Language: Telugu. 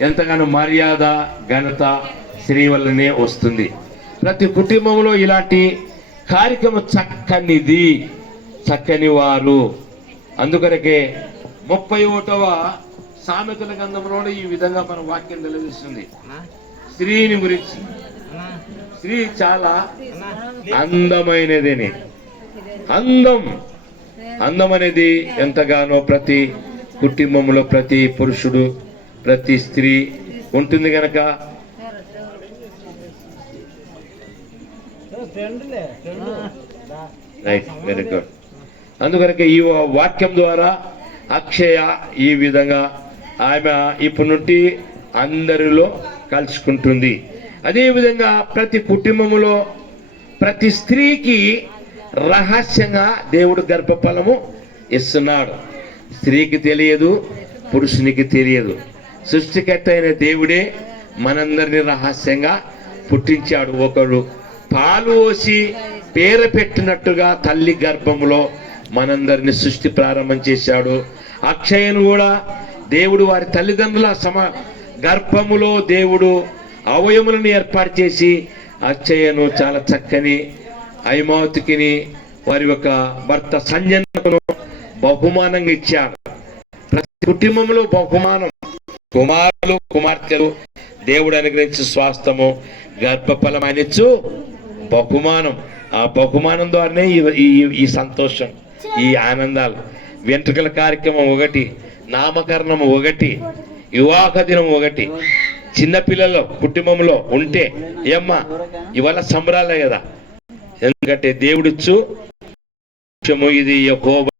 ఎంతగానో మర్యాద ఘనత స్త్రీ వల్లనే వస్తుంది. ప్రతి కుటుంబంలో ఇలాంటి కార్యక్రమం చక్కని వారు. అందుకనకే 31వ సామెతల గ్రంథంలో ఈ విధంగా మన వాక్యం తెలియజేస్తుంది స్త్రీని గురించి. స్త్రీ చాలా అందమైనదని. అందం అనేది ఎంతగానో ప్రతి కుటుంబంలో ప్రతి పురుషుడు ప్రతి స్త్రీ ఉంటుంది గనక రైట్, వెరీ గుడ్. అందుకనక ఈ వాక్యం ద్వారా అక్షయ ఈ విధంగా ఆమె ఇప్పటి నుండి అందరిలో కలుసుకుంటుంది. అదేవిధంగా ప్రతి కుటుంబంలో ప్రతి స్త్రీకి రహస్యంగా దేవుడు గర్భఫలము ఇస్తున్నాడు. స్త్రీకి తెలియదు, పురుషునికి తెలియదు. సృష్టికర్త అయిన దేవుడే మనందరినీ రహస్యంగా పుట్టించాడు. ఒకడు పాలు పోసి పేర పెట్టినట్టుగా తల్లి గర్భంలో మనందరినీ సృష్టి ప్రారంభం చేశాడు. అక్షయను కూడా దేవుడు వారి తల్లిదండ్రుల గర్భములో దేవుడు అవయములను ఏర్పాటు చేసి అక్షయను చాలా చక్కని ఐమావతికిని వారి యొక్క భర్త సంజనకును బహుమానంగా ఇచ్చాడు. ప్రతి కుటుంబంలో బహుమానం, కుమారులు కుమార్తెలు దేవుడు అనుగ్రహించు స్వాస్థము గర్భఫలం అనిచ్చు బహుమానం. ఆ బహుమానం ద్వారానే ఈ సంతోషం, ఈ ఆనందాలు. వెంట్రుకల కార్యక్రమం ఒకటి, నామకరణం ఒకటి, వివాహ దినం ఒకటి. చిన్నపిల్లలు కుటుంబంలో ఉంటే ఏమ్మా ఇవాళ సంబరాలే కదా. ఎందుకంటే దేవుడిచ్చు ఇది యెహోవా